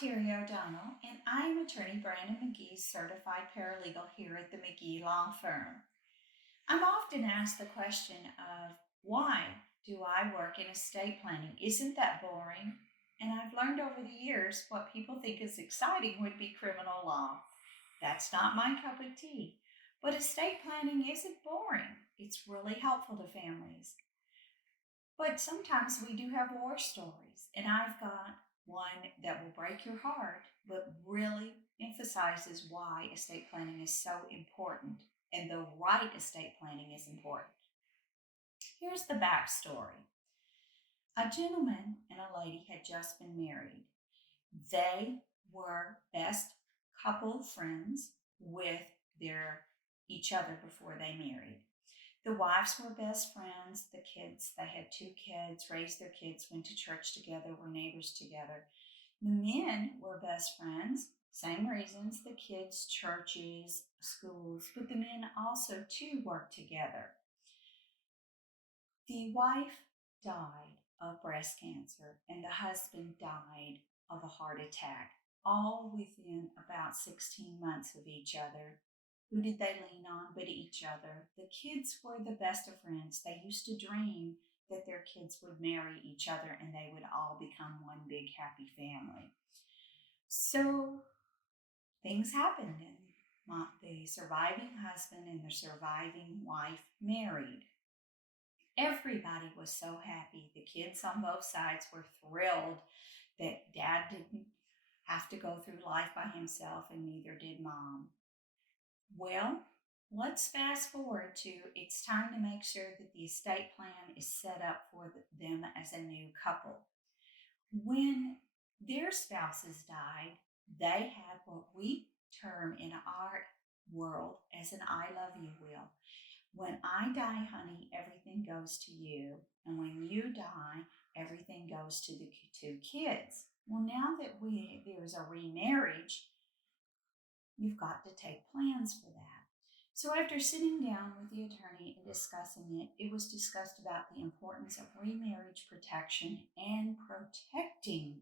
Terrie O'Donnell, and I am attorney Brandon McGee, certified paralegal here at the McGee Law Firm. I'm often asked the question of why do I work in estate planning? Isn't that boring? And I've learned over the years what people think is exciting would be criminal law. That's not my cup of tea. But estate planning isn't boring. It's really helpful to families. But sometimes we do have war stories, and I've got one that will break your heart, but really emphasizes why estate planning is so important and the right estate planning is important. Here's the backstory. A gentleman and a lady had just been married. They were best couple friends with their each other before they married. The wives were best friends. The kids, they had two kids, raised their kids, went to church together, were neighbors together. The men were best friends, same reasons, the kids, churches, schools, but the men also too worked together. The wife died of breast cancer and the husband died of a heart attack, all within about 16 months of each other. Who did they lean on but each other? The kids were the best of friends. They used to dream that their kids would marry each other and they would all become one big happy family. So things happened, and the surviving husband and the surviving wife married. Everybody was so happy. The kids on both sides were thrilled that dad didn't have to go through life by himself, and neither did mom. Well, let's fast forward to it's time to make sure that the estate plan is set up for them as a new couple. When their spouses died, they had what we term in our world as an I love you will. When I die, honey, everything goes to you. And when you die, everything goes to the two kids. Well, now that there's a remarriage, you've got to take plans for that. So after sitting down with the attorney and discussing it, it was discussed about the importance of remarriage protection and protecting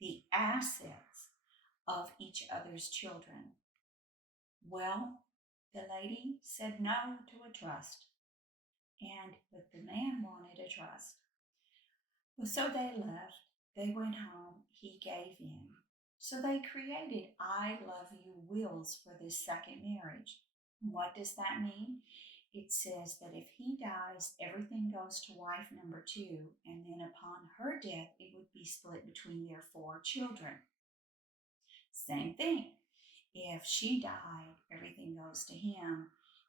the assets of each other's children. Well, the lady said no to a trust, but the man wanted a trust. Well, so they left. They went home. He gave in. So they created I love you wills for this second marriage. What does that mean? It says that if he dies, everything goes to wife number two, and then upon her death, it would be split between their four children. Same thing. If she died, everything goes to him,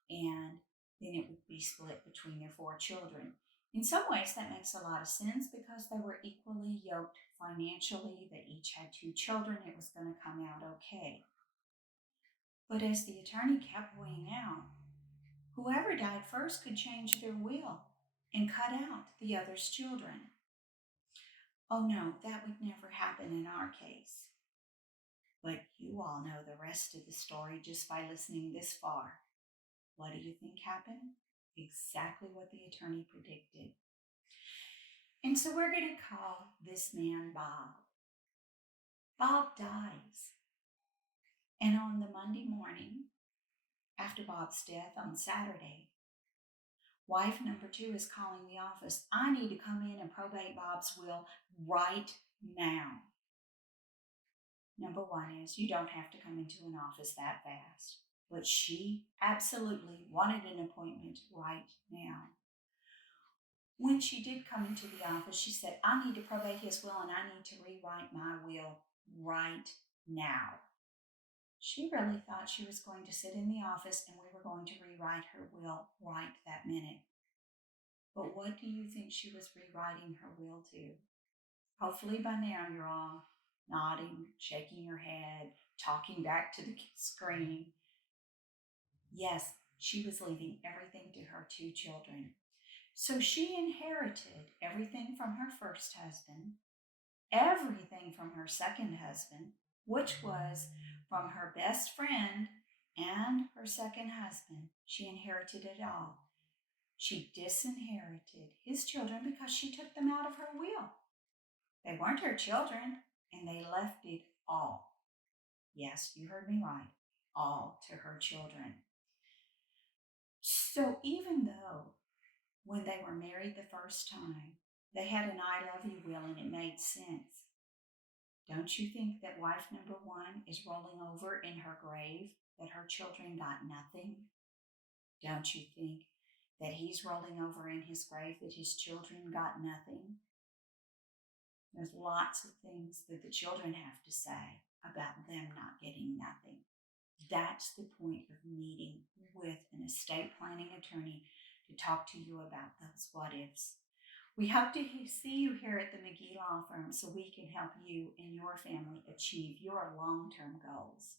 and then it would be split between their four children. In some ways, that makes a lot of sense because they were equally yoked financially. They each had two children. It was going to come out okay. But as the attorney kept weighing out, whoever died first could change their will and cut out the other's children. Oh no, that would never happen in our case. But you all know the rest of the story just by listening this far. What do you think happened? Exactly what the attorney predicted. And so we're going to call this man Bob. Bob dies. And on the Monday morning, after Bob's death on Saturday, wife number two is calling the office. I need to come in and probate Bob's will right now. Number one is you don't have to come into an office that fast. But she absolutely wanted an appointment right now. When she did come into the office, she said, I need to probate his will and I need to rewrite my will right now. She really thought she was going to sit in the office and we were going to rewrite her will right that minute. But what do you think she was rewriting her will to? Hopefully by now you're all nodding, shaking your head, talking back to the screen. Yes, she was leaving everything to her two children. So she inherited everything from her first husband, everything from her second husband, which was from her best friend and her second husband. She inherited it all. She disinherited his children because she took them out of her will. They weren't her children, and they left it all. Yes, you heard me right. All to her children. So even though when they were married the first time, they had an I love you will and it made sense, don't you think that wife number one is rolling over in her grave that her children got nothing? Don't you think that he's rolling over in his grave that his children got nothing? There's lots of things that the children have to say about them not getting nothing. That's the point of meeting with an estate planning attorney to talk to you about those what ifs. We hope to see you here at the McGee Law Firm so we can help you and your family achieve your long term goals.